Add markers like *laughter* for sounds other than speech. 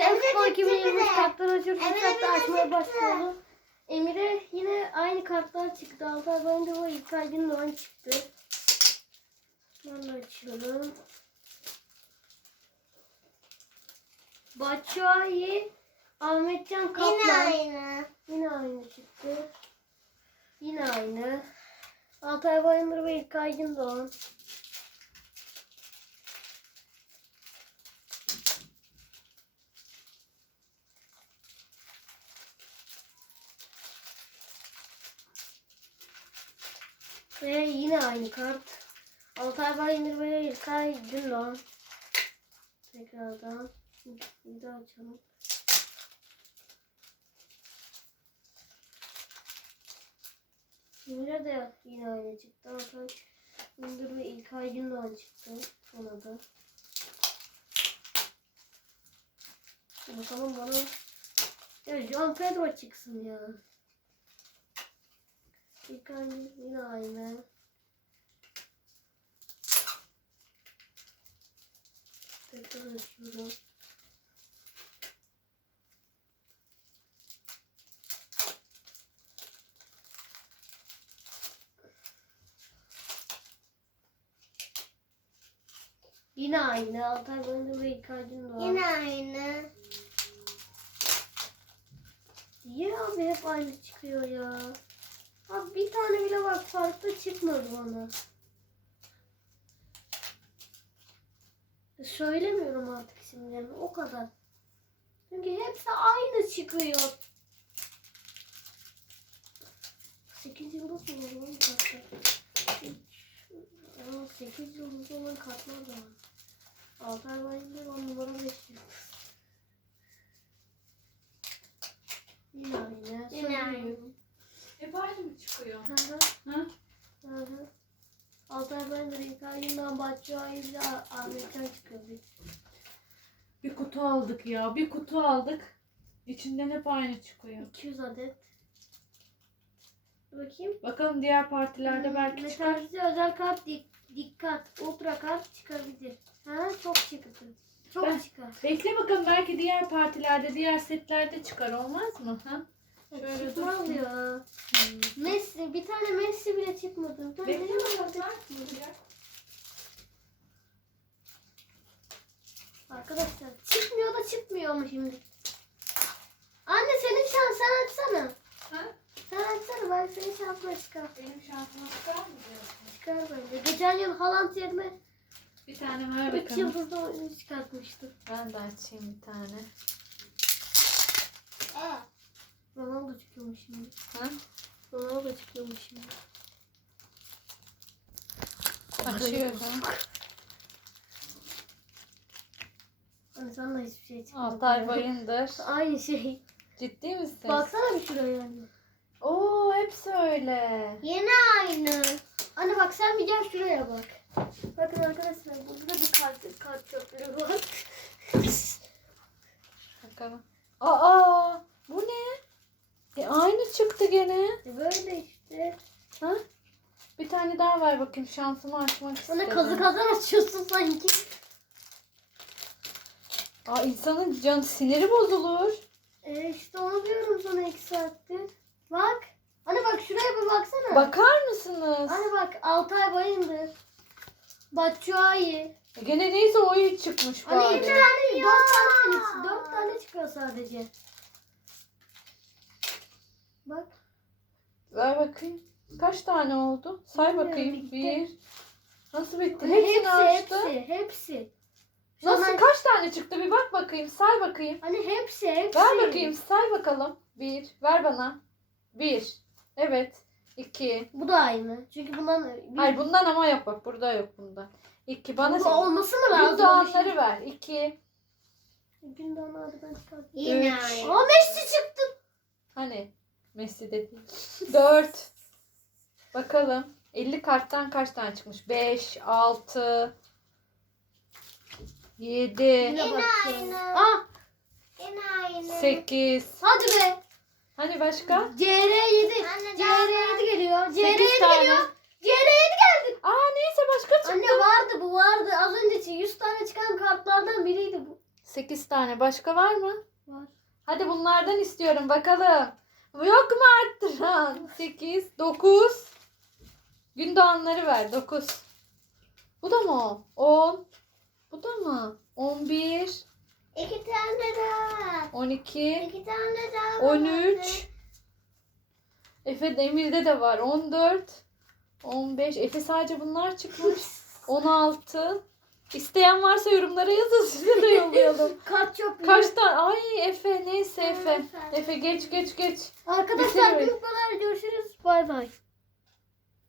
Emre F-Futbol çıktı 2023 bile. kartları Uçakta bile açmaya başlayalım. Emir'e yine aynı kartlar çıktı. Altay Bayındır ve İlkay Gündoğan çıktı. Ben açıyorum. Batshuayi, Ahmetcan Kaplan. Yine aynı. Yine aynı çıktı. Yine aynı. Altay Bayındır ve İlkay Gündoğan. Ve yine aynı kart. Altay Bayındır ve İlkay Gündoğan. Tekrardan. Bir daha açalım. Yine de yine aynı çıktı. Altay Bayındır ve İlkay Gündoğan çıktı. Ona da. Bakalım bana. Ya John Pedro çıksın ya. İlkay yine aynı. Tekrar açıyorum. Yine aynı. Altay Bayındır ve İlkay Gündoğan. Yine aynı. Niye abi hep aynı çıkıyor ya? Abi bir tane bile bak farklı çıkmadı bana. Söylemiyorum artık isimlerini o kadar. Çünkü hepsi aynı çıkıyor. 8 yıldız mı var lan kartlar? 8 yıldız olan kartlar da var. Altay Bayındır 10 numara 5 yıldız. Yine aynı. Yine aynı. Hep aynı mı çıkıyor? Hı hı. Ha? Hı hı. Altay Bayındır, İlkay Yılmaz, Bahçıvan ile Ahmetcan çıkıyor. Bir. Kutu aldık ya. Bir kutu aldık. İçinden hep aynı çıkıyor. 200 adet. Bakayım. Bakalım diğer partilerde belki çıkar. Metalsiz özel kart dik- dikkat. Ultra kart çıkabilir. Ha çok çıktı. Çok Ben- çıkar. Bekle bakalım belki diğer partilerde, diğer setlerde çıkar olmaz mı? Ha? Şöyle Çıkmaz ya. Hmm. Messi, bir tane Messi bile çıkmadı. Bekle bakalım. çıkmadı. Arkadaşlar çıkmıyor da çıkmıyor mu şimdi? Anne senin şans sen açsana. Ha? Sen açsana ben senin şansına çıkar. Benim şansıma çıkar mı diyorsun? Çıkar bence. Geçen yıl Haaland yerine Bir tane ver 3 bakalım. yıldızda oyuncu çıkartmıştı. Ben de açayım bir tane. Evet. Ronaldo çıkıyormuş şimdi. Ha? Ronaldo çıkıyormuş şimdi. Açıyorum. Hani sana da hiçbir şey çıkmadı. Altay. Bayındır. *laughs* Aynı şey. Ciddi misin? Baksana bir şuraya yani. Oo hepsi öyle. Yine aynı. Anne bak sen bir gel şuraya bak. Bakın arkadaşlar burada bir kart, kart çöpleri var. *laughs* Bakalım. Aa aynı çıktı gene. Böyle işte. Ha? Bir tane daha ver bakayım şansımı açmak Bana istedim. kazı kazan açıyorsun sanki. Aa insanın can siniri bozulur. E işte onu diyorum sana iki saattir. Bak. Anne bak şuraya bir baksana. Bakar mısınız? Anne bak Altay Bayındır. Batshuayi. E, Gene neyse o iyi çıkmış bari. iki tane dört tane, dört tane çıkıyor sadece. Bak. Ver bakayım. Kaç tane oldu? Say bakayım. Bir. Nasıl bitti? Hepsi, Hepsini hepsi, açtı. hepsi. Nasıl Sonra- kaç tane çıktı? Bir bak bakayım. Say bakayım. Hani hepsi, hepsi. Ver bakayım. Say bakalım. Bir. Ver bana. Bir. Evet. İki. Bu da aynı. Çünkü bundan bir, Hayır bundan ama yok bak. Burada yok bunda. İki. Bana bu olması mı lazım? Gündoğanları ver. İki. Gündoğan hadi ben çıkartayım. Yine Üç. Aa Messi çıktı. Hani? Messi *laughs* dedi. Dört. Bakalım. 50 karttan kaç tane çıkmış? Beş, altı, yedi, Yine Yine bakıyorum. aynı. Aa Yine aynı. sekiz. hadi be. Hani başka? CR7. Anne daha CR7 geliyor. Sekiz CR7 tane. geliyor. CR7 geldi. Aa neyse başka çıktı. Anne vardı bu vardı. Az önce 100 tane çıkan kartlardan biriydi bu. 8 tane. Başka var mı? Var. Hadi bunlardan istiyorum bakalım. Yok mu arttıran? 8, 9. Gündoğanları ver. 9. Bu da mı o? 10. Bu da mı? 11, İki tane daha. 12, İki tane daha. 13. Efe Emir'de de var. 14, 15. Efe sadece bunlar çıkmış. *laughs* 16. İsteyen varsa yorumlara yazın size de yollayalım. *laughs* Kaç yok. Kaç tane? Ay Efe neyse Efe. Efe geç geç geç. Arkadaşlar bu kadar görüşürüz. Bay bay.